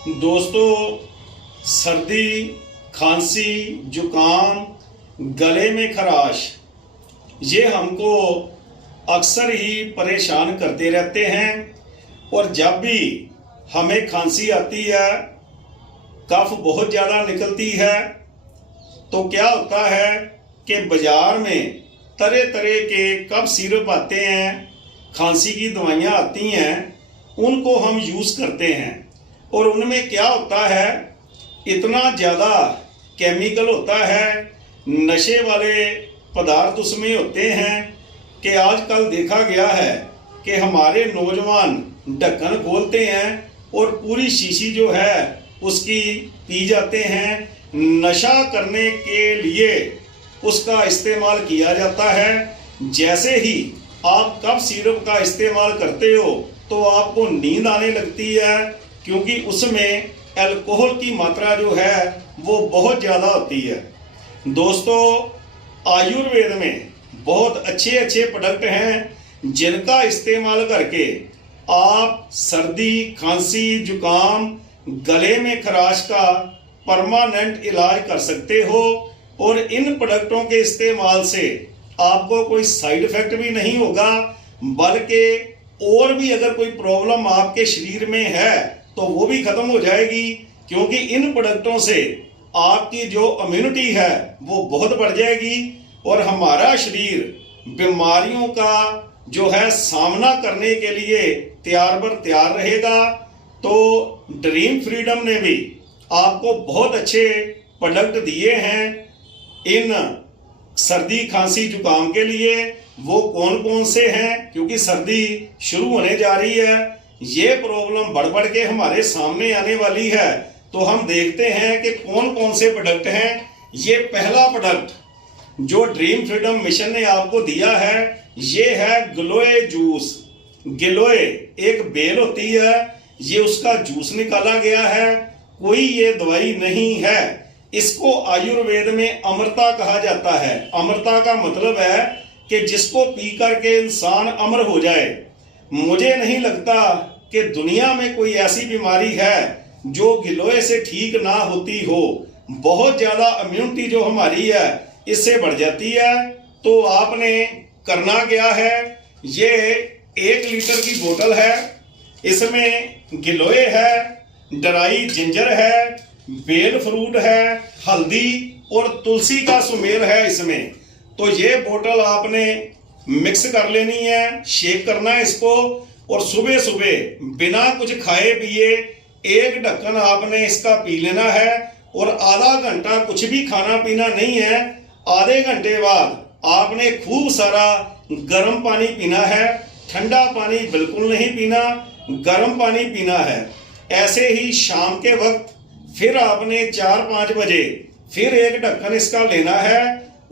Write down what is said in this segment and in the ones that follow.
दोस्तों, सर्दी, खांसी, जुकाम, गले में खराश ये हमको अक्सर ही परेशान करते रहते हैं। और जब भी हमें खांसी आती है, कफ बहुत ज़्यादा निकलती है, तो क्या होता है कि बाज़ार में तरह तरह के कफ सिरप आते हैं, खांसी की दवाइयाँ आती हैं, उनको हम यूज़ करते हैं। और उनमें क्या होता है, इतना ज़्यादा केमिकल होता है, नशे वाले पदार्थ उसमें होते हैं कि आजकल देखा गया है कि हमारे नौजवान ढक्कन खोलते हैं और पूरी शीशी जो है उसकी पी जाते हैं। नशा करने के लिए उसका इस्तेमाल किया जाता है। जैसे ही आप कफ सिरप का इस्तेमाल करते हो तो आपको नींद आने लगती है, क्योंकि उसमें अल्कोहल की मात्रा जो है वो बहुत ज़्यादा होती है। दोस्तों, आयुर्वेद में बहुत अच्छे अच्छे प्रोडक्ट हैं जिनका इस्तेमाल करके आप सर्दी, खांसी, जुकाम, गले में खराश का परमानेंट इलाज कर सकते हो। और इन प्रोडक्टों के इस्तेमाल से आपको कोई साइड इफेक्ट भी नहीं होगा, बल्कि और भी अगर कोई प्रॉब्लम आपके शरीर में है तो वो भी खत्म हो जाएगी, क्योंकि इन प्रोडक्टों से आपकी जो इम्यूनिटी है वो बहुत बढ़ जाएगी और हमारा शरीर बीमारियों का जो है सामना करने के लिए तैयार बर तैयार रहेगा। तो ड्रीम फ्रीडम ने भी आपको बहुत अच्छे प्रोडक्ट दिए हैं इन सर्दी, खांसी, जुकाम के लिए। वो कौन कौन से हैं, क्योंकि सर्दी शुरू होने जा रही है, ये प्रॉब्लम बढ़ बढ़ के हमारे सामने आने वाली है, तो हम देखते हैं कि कौन कौन से प्रोडक्ट हैं। ये पहला प्रोडक्ट जो ड्रीम फ्रीडम मिशन ने आपको दिया है, ये है गिलोय जूस। गिलोय एक बेल होती है, ये उसका जूस निकाला गया है, कोई ये दवाई नहीं है। इसको आयुर्वेद में अमृता कहा जाता है। अमृता का मतलब है कि जिसको पी करके इंसान अमर हो जाए। मुझे नहीं लगता कि दुनिया में कोई ऐसी बीमारी है जो गिलोय से ठीक ना होती हो। बहुत ज्यादा इम्यूनिटी जो हमारी है इससे बढ़ जाती है। तो आपने करना क्या है, ये 1 लीटर की बोतल है, इसमें गिलोय है, ड्राई जिंजर है, बेल फ्रूट है, हल्दी और तुलसी का सुमेल है इसमें। तो ये बोतल आपने मिक्स कर लेनी है, शेक करना है इसको, और सुबह सुबह बिना कुछ खाए पिए 1 ढक्कन आपने इसका पी लेना है। और आधा घंटा कुछ भी खाना पीना नहीं है। आधे घंटे बाद आपने खूब सारा गर्म पानी पीना है, ठंडा पानी बिल्कुल नहीं पीना, गर्म पानी पीना है। ऐसे ही शाम के वक्त फिर आपने 4-5 बजे फिर 1 ढक्कन इसका लेना है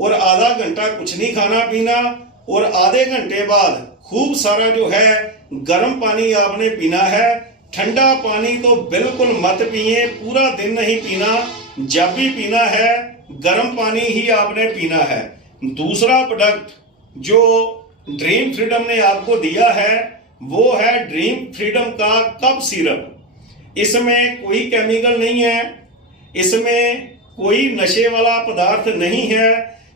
और आधा घंटा कुछ नहीं खाना पीना। और आधे घंटे बाद खूब सारा जो है गर्म पानी आपने पीना है। ठंडा पानी तो बिल्कुल मत पिए, पूरा दिन नहीं पीना, जब भी पीना है गर्म पानी ही आपने पीना है। दूसरा प्रोडक्ट जो ड्रीम फ्रीडम ने आपको दिया है वो है ड्रीम फ्रीडम का कफ सिरप। इसमें कोई केमिकल नहीं है, इसमें कोई नशे वाला पदार्थ नहीं है।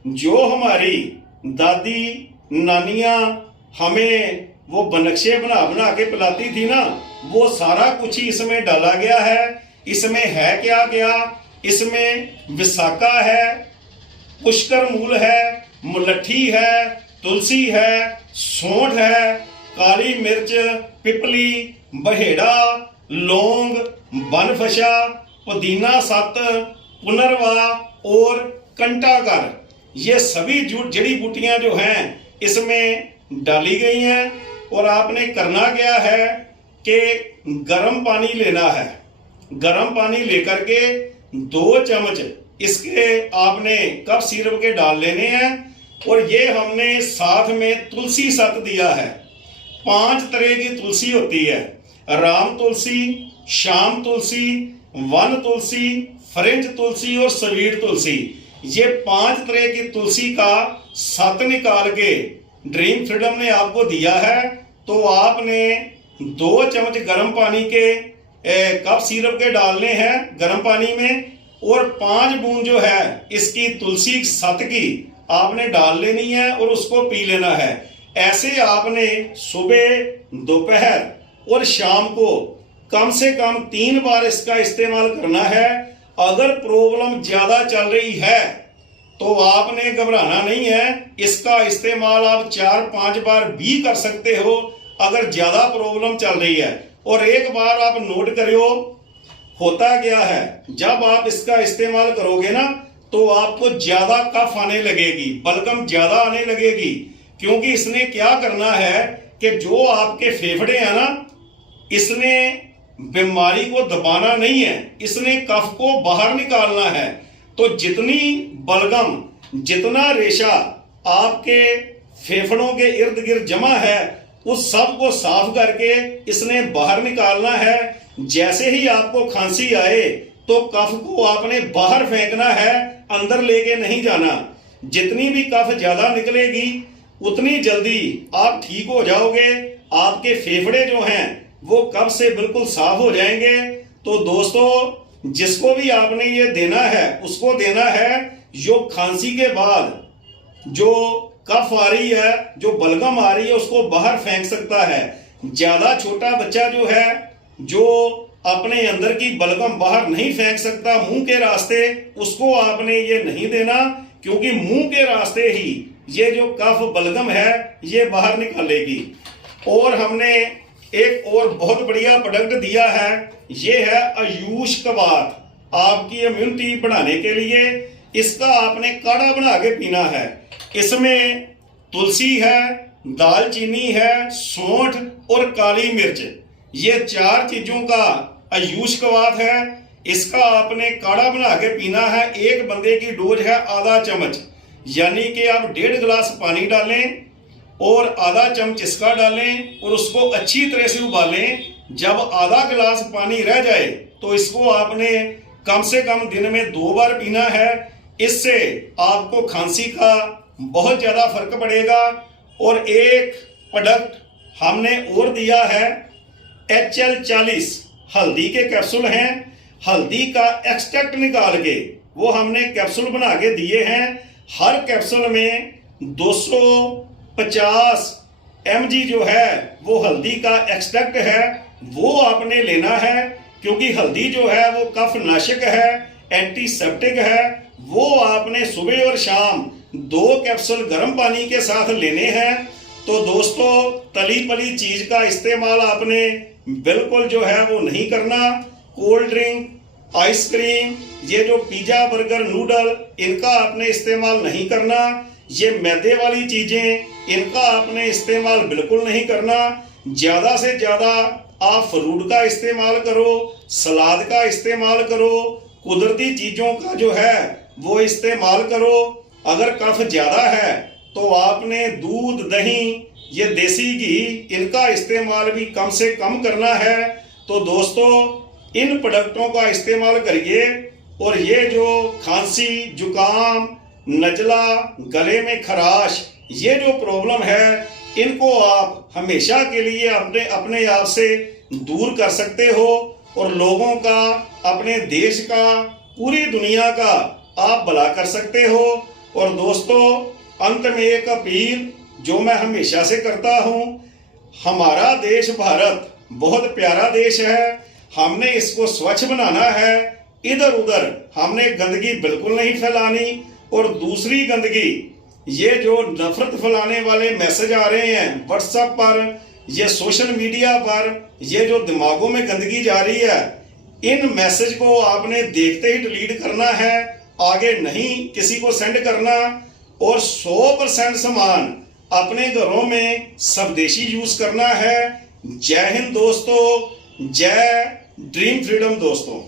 जो हमारी दादी नानियां हमें वो बनक्शे बना बना के पिलाती थी ना, वो सारा कुछ ही इसमें डाला गया है। इसमें है क्या क्या, इसमें विशाखा है, पुष्कर मूल है, मुलट्ठी है, तुलसी है, सौंठ है, काली मिर्च, पिपली, बहेड़ा, लौंग, बनफशा, पुदीना सत, पुनर्वा और कंटाकर, ये सभी जड़ी बूटियां जो हैं इसमें डाली गई हैं। और आपने करना क्या है कि गर्म पानी लेना है। गर्म पानी लेकर के 2 चम्मच इसके आपने कफ सिरप के डाल लेने हैं। और ये हमने साथ में तुलसी सत दिया है। 5 तरह की तुलसी होती है, राम तुलसी, श्याम तुलसी, वन तुलसी, फ्रेंच तुलसी और स्वीट तुलसी। ये 5 तरह की तुलसी का सत निकाल के ड्रीम फ्रीडम ने आपको दिया है। तो आपने 2 चम्मच गर्म पानी के कप सिरप के डालने हैं गर्म पानी में, और 5 बूंद जो है इसकी तुलसी सत की आपने डाल लेनी है और उसको पी लेना है। ऐसे आपने सुबह, दोपहर और शाम को कम से कम 3 बार इसका इस्तेमाल करना है। अगर प्रॉब्लम ज्यादा चल रही है तो आपने घबराना नहीं है, इसका इस्तेमाल आप 4-5 बार भी कर सकते हो अगर ज्यादा प्रॉब्लम चल रही है। और एक बार आप नोट करियो, होता क्या है जब आप इसका इस्तेमाल करोगे ना तो आपको ज्यादा कफ आने लगेगी, बलगम ज्यादा आने लगेगी, क्योंकि इसने क्या करना है कि जो आपके फेफड़े हैं ना, इसने बीमारी को दबाना नहीं है, इसने कफ को बाहर निकालना है। तो जितनी बलगम, जितना रेशा आपके फेफड़ों के इर्द गिर्द जमा है उस सब को साफ करके इसने बाहर निकालना है। जैसे ही आपको खांसी आए तो कफ को आपने बाहर फेंकना है, अंदर लेके नहीं जाना। जितनी भी कफ ज्यादा निकलेगी उतनी जल्दी आप ठीक हो जाओगे, आपके फेफड़े जो हैं वो कफ से बिल्कुल साफ हो जाएंगे। तो दोस्तों, जिसको भी आपने ये देना है उसको देना है जो खांसी के बाद जो कफ आ रही है, जो बलगम आ रही है, उसको बाहर फेंक सकता है। ज्यादा छोटा बच्चा जो है, जो अपने अंदर की बलगम बाहर नहीं फेंक सकता मुंह के रास्ते, उसको आपने ये नहीं देना, क्योंकि मुंह के रास्ते ही ये जो कफ बलगम है ये बाहर निकालेगी। और हमने एक और बहुत बढ़िया प्रोडक्ट दिया है, ये है आयुष कवात, आपकी इम्यूनिटी बढ़ाने के लिए। इसका आपने काढ़ा बना के पीना है। इसमें तुलसी है, दालचीनी है, सौंठ और काली मिर्च, ये 4 चीजों का आयुष कवात है। इसका आपने काढ़ा बना के पीना है। एक बंदे की डोज है आधा चम्मच, यानी कि आप 1.5 गिलास पानी डालें और आधा चम्मच इसका डालें और उसको अच्छी तरह से उबालें। जब आधा गिलास पानी रह जाए तो इसको आपने कम से कम दिन में 2 बार पीना है। इससे आपको खांसी का बहुत ज्यादा फर्क पड़ेगा। और एक प्रोडक्ट हमने और दिया है, HL40 हल्दी के कैप्सूल हैं। हल्दी का एक्सट्रैक्ट निकाल के वो हमने कैप्सूल बना के दिए हैं। हर कैप्सूल में 250 mg जो है वो हल्दी का एक्सट्रैक्ट है, वो आपने लेना है, क्योंकि हल्दी जो है वो कफ नाशक है, एंटीसेप्टिक है। वो आपने सुबह और शाम 2 कैप्सूल गर्म पानी के साथ लेने हैं। तो दोस्तों, तली पली चीज का इस्तेमाल आपने बिल्कुल जो है वो नहीं करना। कोल्ड ड्रिंक, आइसक्रीम, ये जो पिज्जा, बर्गर, नूडल, इनका आपने इस्तेमाल नहीं करना। ये मैदे वाली चीजें, इनका आपने इस्तेमाल बिल्कुल नहीं करना। ज्यादा से ज्यादा आप फ्रूट का इस्तेमाल करो, सलाद का इस्तेमाल करो, कुदरती चीजों का जो है वो इस्तेमाल करो। अगर कफ ज्यादा है तो आपने दूध, दही, ये देसी घी, इनका इस्तेमाल भी कम से कम करना है। तो दोस्तों, इन प्रोडक्टों का इस्तेमाल करिए और ये जो खांसी, जुकाम, नजला, गले में खराश, ये जो प्रॉब्लम है, इनको आप हमेशा के लिए अपने आप से दूर कर सकते हो और लोगों का, अपने देश का, पूरी दुनिया का आप भला कर सकते हो। और दोस्तों, अंत में एक अपील जो मैं हमेशा से करता हूं, हमारा देश भारत बहुत प्यारा देश है, हमने इसको स्वच्छ बनाना है। इधर उधर हमने गंदगी बिल्कुल नहीं फैलानी। और दूसरी गंदगी, ये जो नफरत फैलाने वाले मैसेज आ रहे हैं व्हाट्सएप पर, ये सोशल मीडिया पर, ये जो दिमागों में गंदगी जा रही है, इन मैसेज को आपने देखते ही डिलीट करना है, आगे नहीं किसी को सेंड करना। और 100% सामान अपने घरों में स्वदेशी यूज करना है। जय हिंद दोस्तों, जय ड्रीम फ्रीडम दोस्तों।